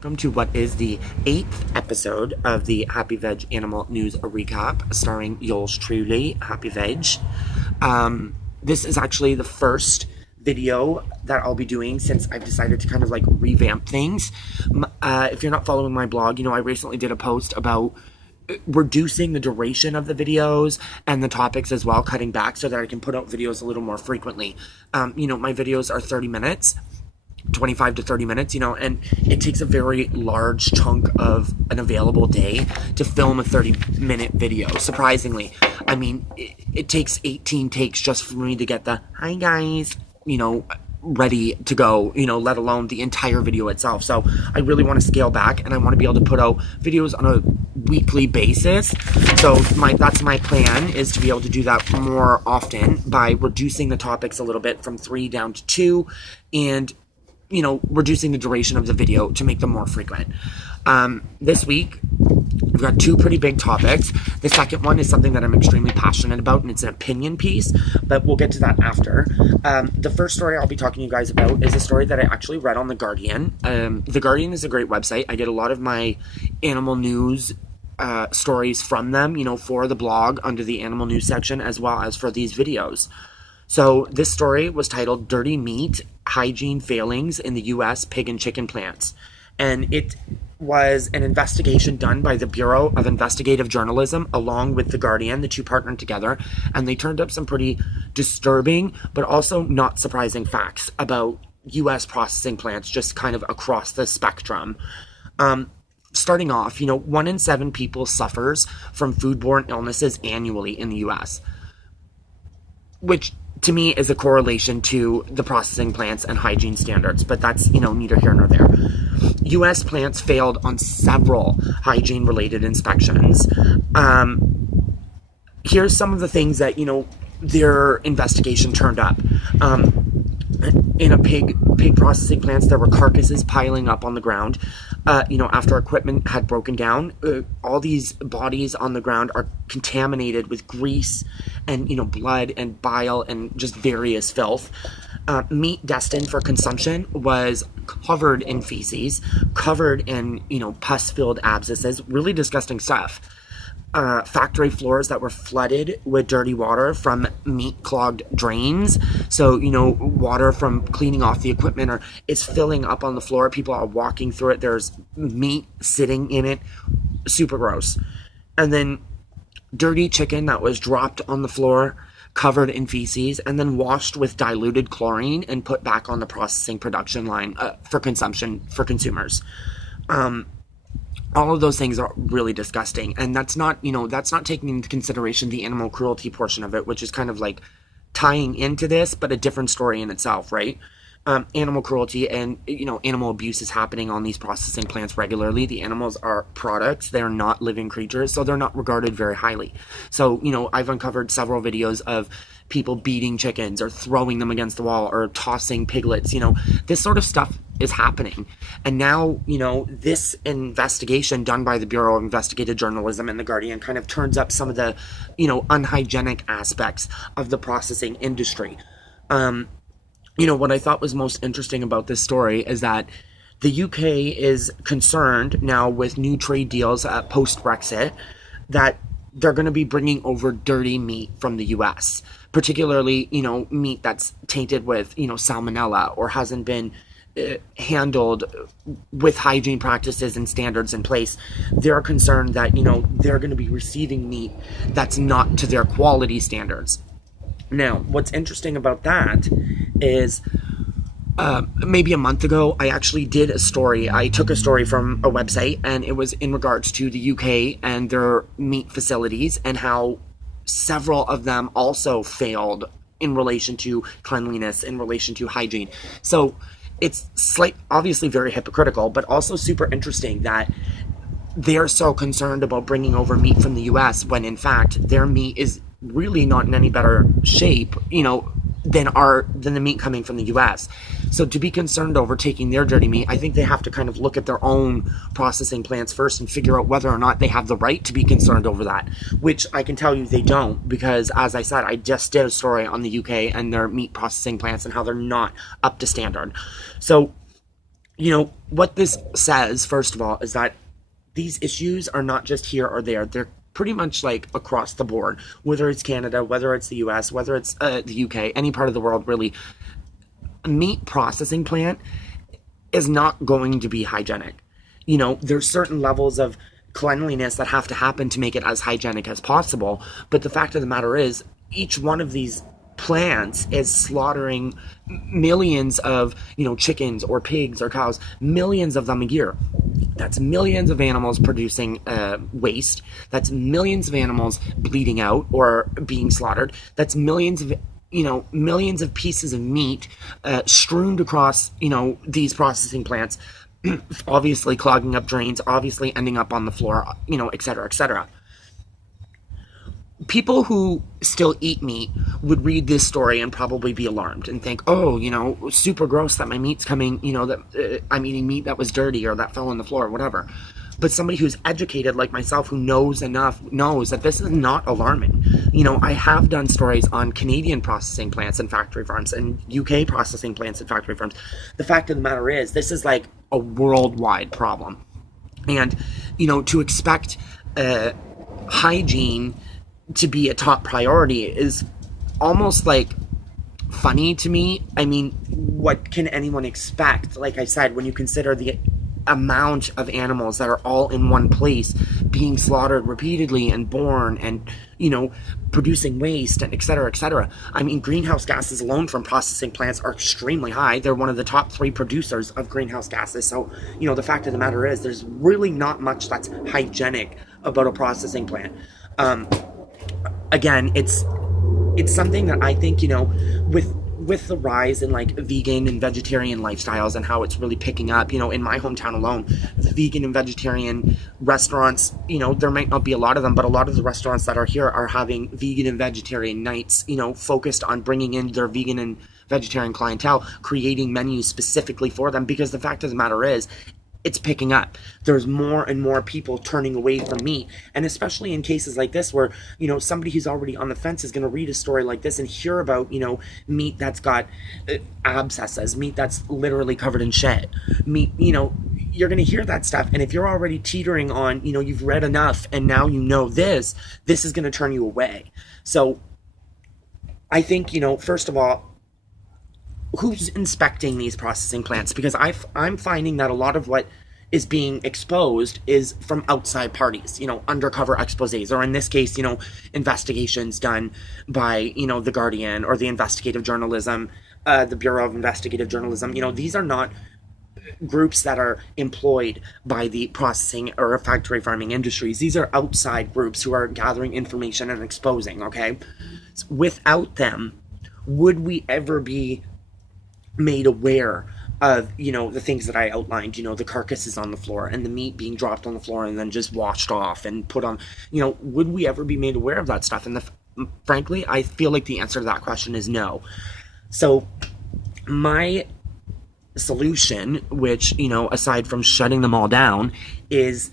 Welcome to what is the 8th episode of the Happy Veg Animal News Recap, starring yours truly, Happy Veg. This is actually the first video that I'll be doing since I've decided to kind of like revamp things. If you're not following my blog, I recently did a post about reducing the duration of the videos and the topics as well, cutting back so that I can put out videos a little more frequently. My videos are 30 minutes. 25 to 30 minutes, and it takes a very large chunk of an available day to film a 30-minute video. Surprisingly, it takes 18 takes just for me to get the hi guys, ready to go, let alone the entire video itself. So I really want to scale back, and I want to be able to put out videos on a weekly basis. So that's my plan, is to be able to do that more often by reducing the topics a little bit from 3 down to 2, and reducing the duration of the video to make them more frequent. This week, we've got 2 pretty big topics. The second one is something that I'm extremely passionate about, and it's an opinion piece, but we'll get to that after. The first story I'll be talking to you guys about is a story that I actually read on The Guardian. The Guardian is a great website. I get a lot of my animal news stories from them, for the blog under the animal news section, as well as for these videos. So this story was titled Dirty Meat, Hygiene Failings in the U.S. Pig and Chicken Plants. And it was an investigation done by the Bureau of Investigative Journalism along with The Guardian. The 2 partnered together, and they turned up some pretty disturbing but also not surprising facts about U.S. processing plants just kind of across the spectrum. Starting off, 1 in 7 people suffers from foodborne illnesses annually in the U.S., which to me is a correlation to the processing plants and hygiene standards, but that's, neither here nor there. U.S. plants failed on several hygiene-related inspections. Here's some of the things that, their investigation turned up. In a pig processing plants, there were carcasses piling up on the ground. After equipment had broken down, all these bodies on the ground are contaminated with grease and, blood and bile and just various filth. Meat destined for consumption was covered in feces, covered in, pus-filled abscesses, really disgusting stuff. Factory floors that were flooded with dirty water from meat-clogged drains. So, water from cleaning off the equipment is filling up on the floor. People are walking through it. There's meat sitting in it. Super gross. And then dirty chicken that was dropped on the floor, covered in feces, and then washed with diluted chlorine and put back on the processing production line for consumption for consumers. All of those things are really disgusting, and that's not taking into consideration the animal cruelty portion of it, which is kind of like tying into this, but a different story in itself, right? Animal cruelty and, animal abuse is happening on these processing plants regularly. The animals are products. They're not living creatures, so they're not regarded very highly. So, I've uncovered several videos of people beating chickens or throwing them against the wall or tossing piglets. This sort of stuff is happening. And now, this investigation done by the Bureau of Investigative Journalism and The Guardian kind of turns up some of the, unhygienic aspects of the processing industry. What I thought was most interesting about this story is that the UK is concerned now with new trade deals post-Brexit that they're going to be bringing over dirty meat from the US, particularly, meat that's tainted with, salmonella or hasn't been handled with hygiene practices and standards in place. They're concerned that, they're going to be receiving meat that's not to their quality standards. Now, what's interesting about that is maybe a month ago, I actually did a story. I took a story from a website, and it was in regards to the UK and their meat facilities and how several of them also failed in relation to cleanliness, in relation to hygiene. So it's obviously very hypocritical, but also super interesting that they're so concerned about bringing over meat from the US when in fact their meat is really not in any better shape, than the meat coming from the US. So to be concerned over taking their dirty meat, I think they have to kind of look at their own processing plants first and figure out whether or not they have the right to be concerned over that, which I can tell you they don't, because as I said, I just did a story on the UK and their meat processing plants and how they're not up to standard. So what this says, first of all, is that these issues are not just here or there. They're pretty much like across the board, whether it's Canada, whether it's the US, whether it's the UK, any part of the world, really. A meat processing plant is not going to be hygienic. There's certain levels of cleanliness that have to happen to make it as hygienic as possible. But the fact of the matter is, each one of these plants is slaughtering millions of, chickens or pigs or cows, millions of them a year. That's millions of animals producing waste. That's millions of animals bleeding out or being slaughtered. That's millions of pieces of meat strewn across, these processing plants, obviously clogging up drains, obviously ending up on the floor, et cetera, et cetera. People who still eat meat would read this story and probably be alarmed and think, oh, super gross that my meat's coming, that I'm eating meat that was dirty or that fell on the floor or whatever. But somebody who's educated like myself, who knows enough, knows that this is not alarming. I have done stories on Canadian processing plants and factory farms and UK processing plants and factory farms. The fact of the matter is, this is like a worldwide problem. And, to expect hygiene to be a top priority is almost like funny to me. I mean, what can anyone expect? Like I said, when you consider the amount of animals that are all in one place being slaughtered repeatedly and born and producing waste and et cetera, et cetera. I mean, greenhouse gases alone from processing plants are extremely high. They're one of the top 3 producers of greenhouse gases. So the fact of the matter is, there's really not much that's hygienic about a processing plant. Again, it's something that I think, with the rise in like vegan and vegetarian lifestyles and how it's really picking up, in my hometown alone, the vegan and vegetarian restaurants, there might not be a lot of them, but a lot of the restaurants that are here are having vegan and vegetarian nights, focused on bringing in their vegan and vegetarian clientele, creating menus specifically for them, because the fact of the matter is, it's picking up. There's more and more people turning away from meat. And especially in cases like this where, somebody who's already on the fence is going to read a story like this and hear about, meat that's got abscesses, meat that's literally covered in shit. Meat, you're going to hear that stuff. And if you're already teetering on, you've read enough and now this is going to turn you away. So I think, first of all, who's inspecting these processing plants? Because I'm finding that a lot of what is being exposed is from outside parties, undercover exposés, or in this case, investigations done by, the Guardian or the investigative journalism, the Bureau of Investigative Journalism. These are not groups that are employed by the processing or factory farming industries. These are outside groups who are gathering information and exposing, okay? So without them, would we ever be made aware of, the things that I outlined, the carcasses on the floor and the meat being dropped on the floor and then just washed off and put on, would we ever be made aware of that stuff? And frankly, I feel like the answer to that question is no. So my solution, which, aside from shutting them all down, is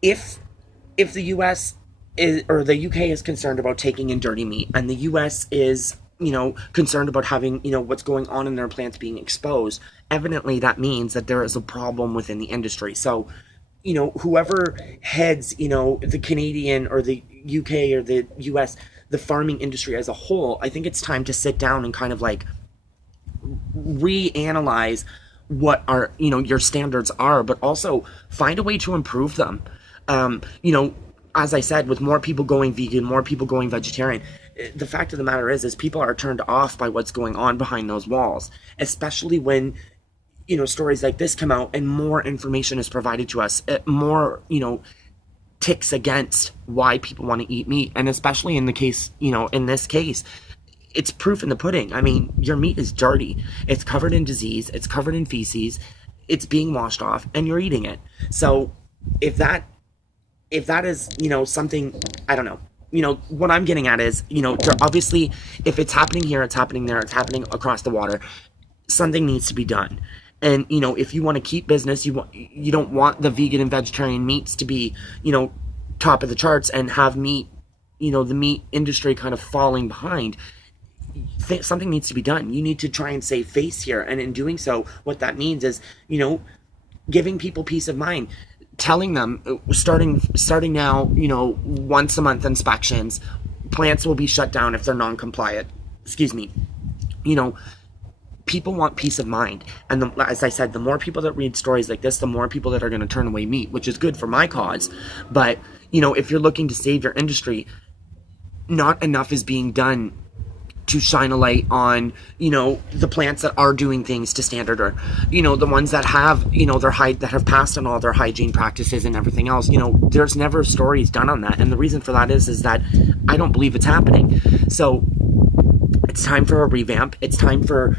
if the US is, or the UK is concerned about taking in dirty meat, and the US is concerned about having, what's going on in their plants being exposed, evidently that means that there is a problem within the industry. So, whoever heads, the Canadian or the UK or the US, the farming industry as a whole, I think it's time to sit down and kind of like reanalyze what our, your standards are, but also find a way to improve them. As I said, with more people going vegan, more people going vegetarian, the fact of the matter is people are turned off by what's going on behind those walls, especially when, stories like this come out and more information is provided to us, more, ticks against why people want to eat meat. And especially in the case, in this case, it's proof in the pudding. I mean, your meat is dirty. It's covered in disease. It's covered in feces. It's being washed off and you're eating it. So if that is, something, I don't know, what I'm getting at is, obviously, if it's happening here, it's happening there, it's happening across the water, something needs to be done. And, if you want to keep business, you don't want the vegan and vegetarian meats to be, top of the charts and have meat, the meat industry kind of falling behind. something needs to be done. You need to try and save face here. And in doing so, what that means is, giving people peace of mind, telling them, starting now, once a month inspections, plants will be shut down if they're non-compliant. Excuse me. People want peace of mind. And as I said, the more people that read stories like this, the more people that are going to turn away meat, which is good for my cause. But, if you're looking to save your industry, not enough is being done to shine a light on, the plants that are doing things to standard, or, the ones that have, that have passed on all their hygiene practices and everything else. There's never stories done on that. And the reason for that is that I don't believe it's happening. So it's time for a revamp. It's time for,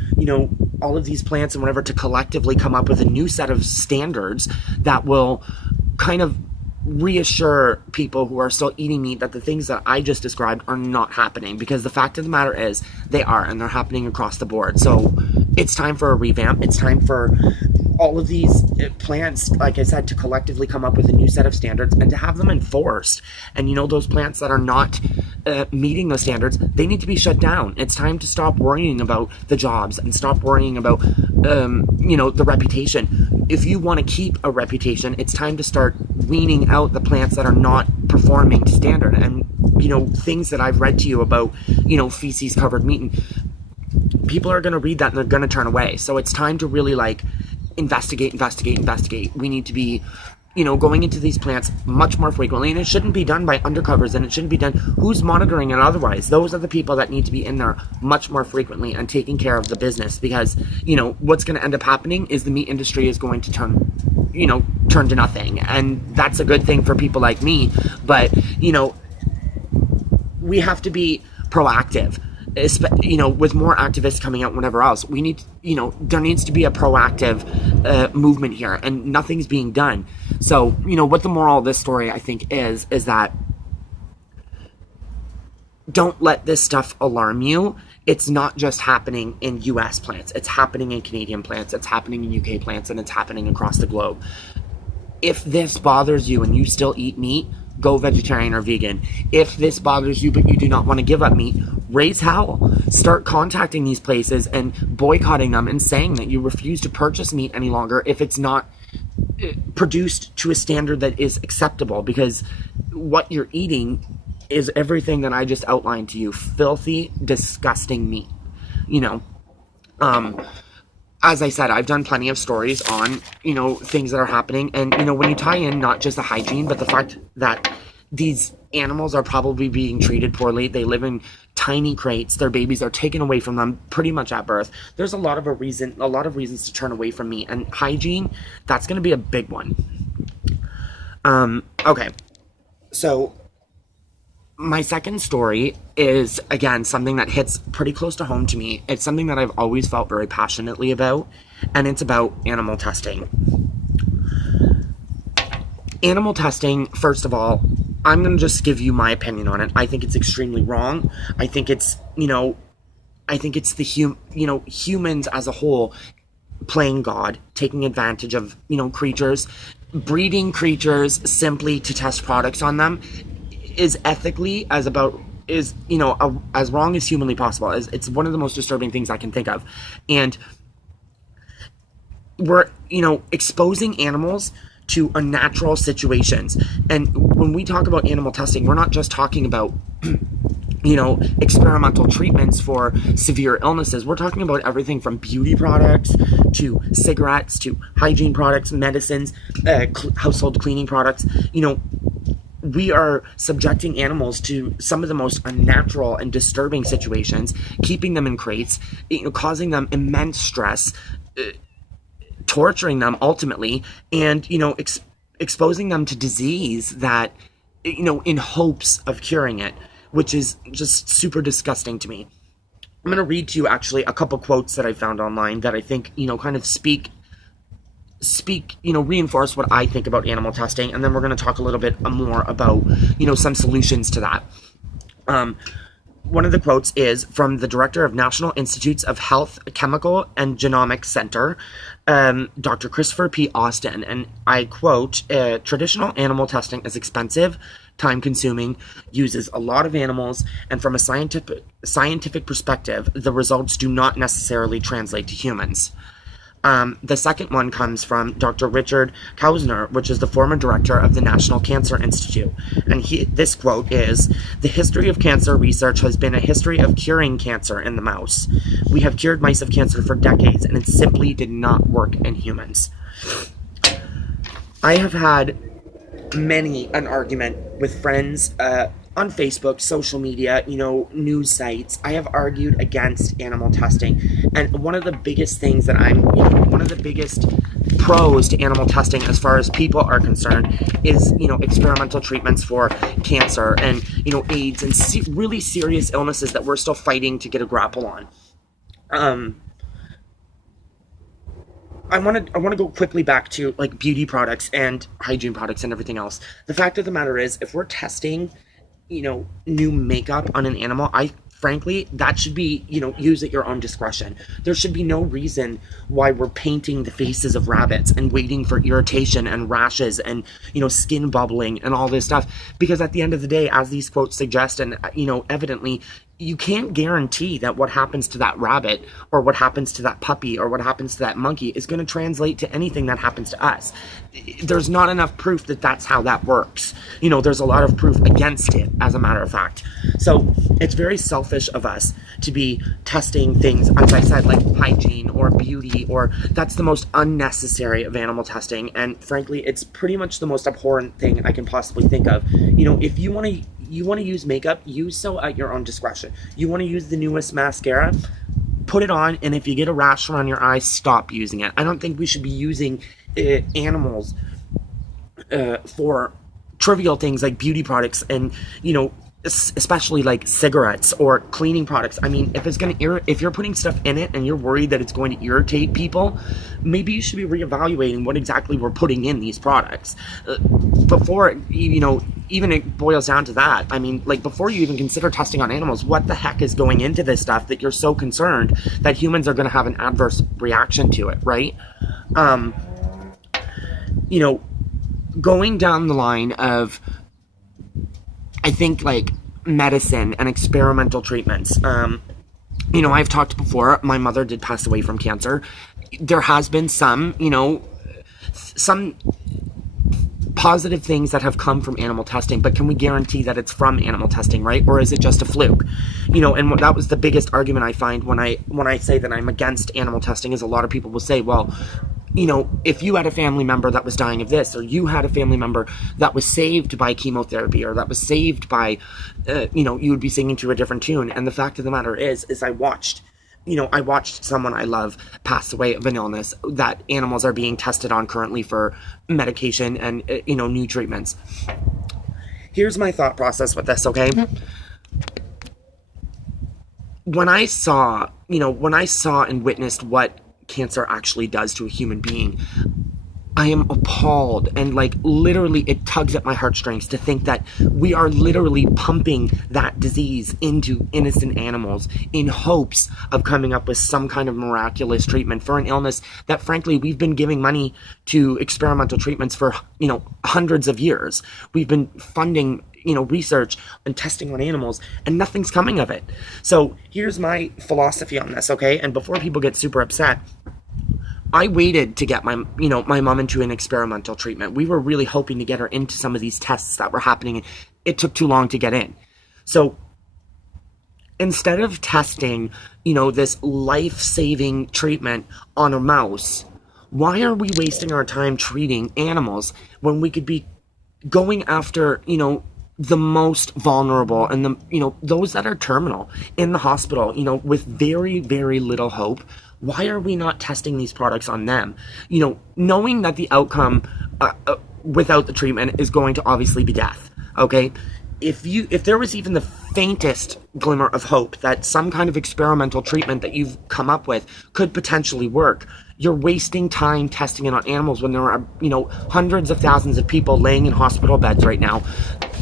all of these plants and whatever to collectively come up with a new set of standards that will kind of reassure people who are still eating meat that the things that I just described are not happening, because the fact of the matter is they are, and they're happening across the board. So it's time for a revamp. It's time for all of these plants, like I said, to collectively come up with a new set of standards and to have them enforced. And those plants that are not meeting those standards, they need to be shut down. It's time to stop worrying about the jobs and stop worrying about the reputation. If you want to keep a reputation, it's time to start weaning out the plants that are not performing to standard. And things that I've read to you about feces covered meat, and people are going to read that and they're going to turn away. So it's time to really investigate. We need to be going into these plants much more frequently, and it shouldn't be done by undercovers, and it shouldn't be done, who's monitoring it otherwise? Those are the people that need to be in there much more frequently and taking care of the business, because what's going to end up happening is the meat industry is going to turn to nothing. And that's a good thing for people like me, but we have to be proactive. With more activists coming out, whatever else, we need, there needs to be a proactive movement here, and nothing's being done. So, what the moral of this story, I think, is that don't let this stuff alarm you. It's not just happening in US plants. It's happening in Canadian plants. It's happening in UK plants, and it's happening across the globe. If this bothers you and you still eat meat, go vegetarian or vegan. If this bothers you but you do not want to give up meat, raise hell. Start contacting these places and boycotting them and saying that you refuse to purchase meat any longer if it's not produced to a standard that is acceptable, because what you're eating is everything that I just outlined to you. Filthy, disgusting meat. As I said, I've done plenty of stories on, things that are happening. And, when you tie in not just the hygiene, but the fact that these animals are probably being treated poorly. They live in tiny crates. Their babies are taken away from them pretty much at birth. There's a lot of reasons to turn away from meat. And hygiene, that's going to be a big one. Okay. So my second story is, again, something that hits pretty close to home to me. It's something that I've always felt very passionately about, and it's about animal testing. Animal testing, first of all, I'm going to just give you my opinion on it. I think it's extremely wrong. I think it's, humans as a whole playing God, taking advantage of, creatures, breeding creatures simply to test products on them is ethically as wrong as humanly possible. It's one of the most disturbing things I can think of. And we're, exposing animals to unnatural situations. And when we talk about animal testing, we're not just talking about, experimental treatments for severe illnesses. We're talking about everything from beauty products to cigarettes to hygiene products, medicines, household cleaning products. We are subjecting animals to some of the most unnatural and disturbing situations, keeping them in crates, causing them immense stress, torturing them ultimately, and, exposing them to disease that, in hopes of curing it, which is just super disgusting to me. I'm going to read to you actually a couple quotes that I found online that I think, kind of speak, reinforce what I think about animal testing, and then we're going to talk a little bit more about, some solutions to that. one of the quotes is from the director of National Institutes of Health, Chemical and Genomics Center, Dr. Christopher P. Austin. And I quote, traditional animal testing is expensive, time-consuming, uses a lot of animals, and from a scientific perspective, the results do not necessarily translate to humans. The second one comes from Dr. Richard Kausner, which is the former director of the National Cancer Institute. And this quote is, "The history of cancer research has been a history of curing cancer in the mouse. We have cured mice of cancer for decades, and it simply did not work in humans." I have had many an argument with friends on Facebook, social media, news sites. I have argued against animal testing. And one of the biggest things that one of the biggest pros to animal testing as far as people are concerned is, experimental treatments for cancer and, AIDS and really serious illnesses that we're still fighting to get a grapple on. I want to go quickly back to like beauty products and hygiene products and everything else. The fact of the matter is, if we're testing new makeup on an animal, frankly, that should be, used at your own discretion. There should be no reason why we're painting the faces of rabbits and waiting for irritation and rashes and, skin bubbling and all this stuff. Because at the end of the day, as these quotes suggest, and, evidently, you can't guarantee that what happens to that rabbit or what happens to that puppy or what happens to that monkey is going to translate to anything that happens to us. There's not enough proof that that's how that works. There's a lot of proof against it, as a matter of fact. So it's very selfish of us to be testing things, as I said, like hygiene or beauty, or that's the most unnecessary of animal testing. And frankly, it's pretty much the most abhorrent thing I can possibly think of. If you want to use makeup, use so at your own discretion. You want to use the newest mascara, put it on, and if you get a rash around your eye, stop using it. I don't think we should be using animals for trivial things like beauty products and, especially like cigarettes or cleaning products. I mean, if you're putting stuff in it and you're worried that it's going to irritate people, maybe you should be reevaluating what exactly we're putting in these products. Before, even it boils down to that. I mean, like, before you even consider testing on animals, what the heck is going into this stuff that you're so concerned that humans are going to have an adverse reaction to it, right? Going down the line of, I think, like, medicine and experimental treatments. I've talked before, my mother did pass away from cancer. There has been some positive things that have come from animal testing, but can we guarantee that it's from animal testing, right? Or is it just a fluke? And that was the biggest argument I find when I say that I'm against animal testing, is a lot of people will say, well, if you had a family member that was dying of this, or you had a family member that was saved by chemotherapy, or that was saved by, you would be singing to a different tune. And the fact of the matter is I watched someone I love pass away of an illness that animals are being tested on currently for medication and, new treatments. Here's my thought process with this, okay? When I saw and witnessed what cancer actually does to a human being, I am appalled, and like literally it tugs at my heartstrings to think that we are literally pumping that disease into innocent animals in hopes of coming up with some kind of miraculous treatment for an illness that, frankly, we've been giving money to experimental treatments for, hundreds of years. We've been funding, research and testing on animals, and nothing's coming of it. So here's my philosophy on this, okay? And before people get super upset, I waited to get my mom into an experimental treatment. We were really hoping to get her into some of these tests that were happening. It took too long to get in. So instead of testing, this life-saving treatment on a mouse, why are we wasting our time treating animals when we could be going after, the most vulnerable and those that are terminal in the hospital, with very, very little hope? Why are we not testing these products on them? Knowing that the outcome without the treatment is going to obviously be death, okay? if there was even the faintest glimmer of hope that some kind of experimental treatment that you've come up with could potentially work, you're wasting time testing it on animals when there are, hundreds of thousands of people laying in hospital beds right now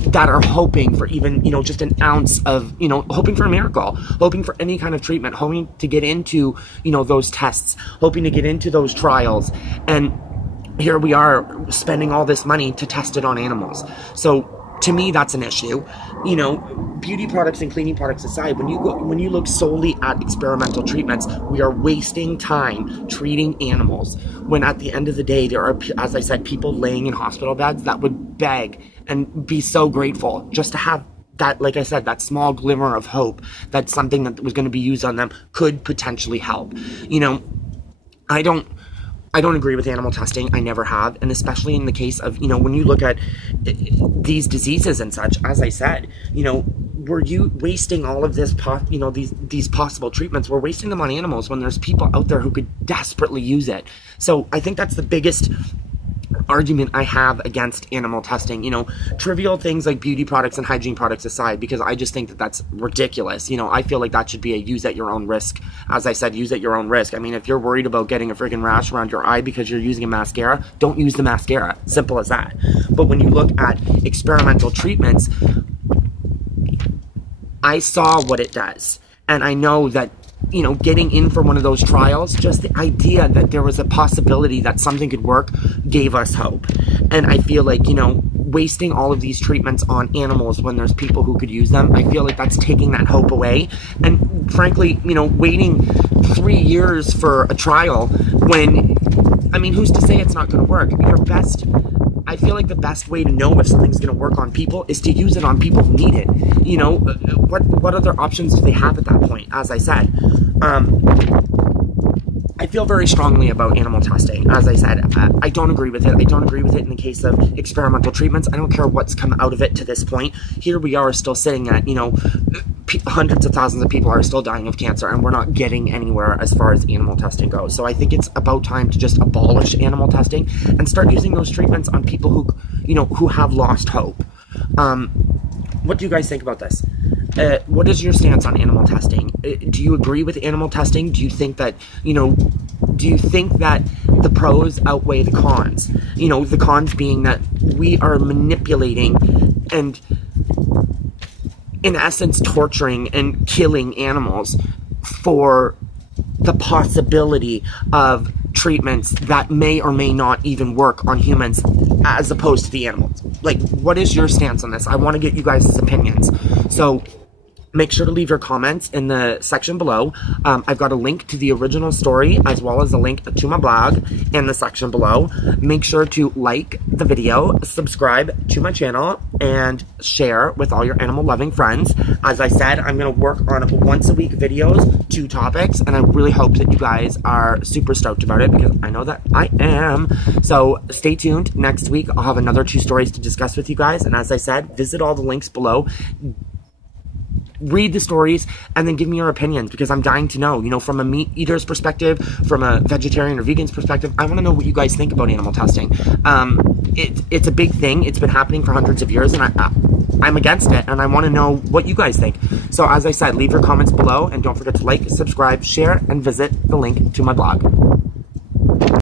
that are hoping for even, just an ounce of, hoping for a miracle, hoping for any kind of treatment, hoping to get into, those tests, hoping to get into those trials. And here we are spending all this money to test it on animals. So to me, that's an issue. Beauty products and cleaning products aside, when you look solely at experimental treatments, we are wasting time treating animals when at the end of the day, there are, as I said, people laying in hospital beds that would beg and be so grateful just to have that, like I said, that small glimmer of hope that something that was going to be used on them could potentially help. I don't agree with animal testing. I never have. And especially in the case of, when you look at these diseases and such, as I said, were you wasting all of this, these possible treatments? We're wasting them on animals when there's people out there who could desperately use it. So I think that's the biggest argument I have against animal testing. Trivial things like beauty products and hygiene products aside, because I just think that that's ridiculous. I feel like that should be a use at your own risk. As I said, use at your own risk. I mean, if you're worried about getting a freaking rash around your eye because you're using a mascara, don't use the mascara. Simple as that. But when you look at experimental treatments, I saw what it does. And I know that getting in for one of those trials, just the idea that there was a possibility that something could work gave us hope. And I feel like, wasting all of these treatments on animals when there's people who could use them, I feel like that's taking that hope away. And frankly, waiting 3 years for a trial when, who's to say it's not going to work? I feel like the best way to know if something's going to work on people is to use it on people who need it. What other options do they have at that point? As I said, I feel very strongly about animal testing. As I said, I don't agree with it. I don't agree with it in the case of experimental treatments. I don't care what's come out of it to this point. Here we are still sitting at, hundreds of thousands of people are still dying of cancer, and we're not getting anywhere as far as animal testing goes. So I think it's about time to just abolish animal testing and start using those treatments on people who have lost hope. What do you guys think about this? What is your stance on animal testing? Do you agree with animal testing? Do you think that, the pros outweigh the cons? The cons being that we are manipulating and, in essence, torturing and killing animals for the possibility of treatments that may or may not even work on humans as opposed to the animals. What is your stance on this? I want to get you guys' opinions. So make sure to leave your comments in the section below. I've got a link to the original story as well as a link to my blog in the section below. Make sure to like the video, subscribe to my channel, and share with all your animal-loving friends. As I said, I'm going to work on once-a-week videos, 2 topics, and I really hope that you guys are super stoked about it because I know that I am. So stay tuned. Next week, I'll have another 2 stories to discuss with you guys, and as I said, visit all the links below. Read the stories and then give me your opinions because I'm dying to know, from a meat eater's perspective, from a vegetarian or vegan's perspective. I want to know what you guys think about animal testing. It's a big thing. It's been happening for hundreds of years, and I'm against it, and I want to know what you guys think. So as I said, leave your comments below, and don't forget to like, subscribe, share, and visit the link to my blog.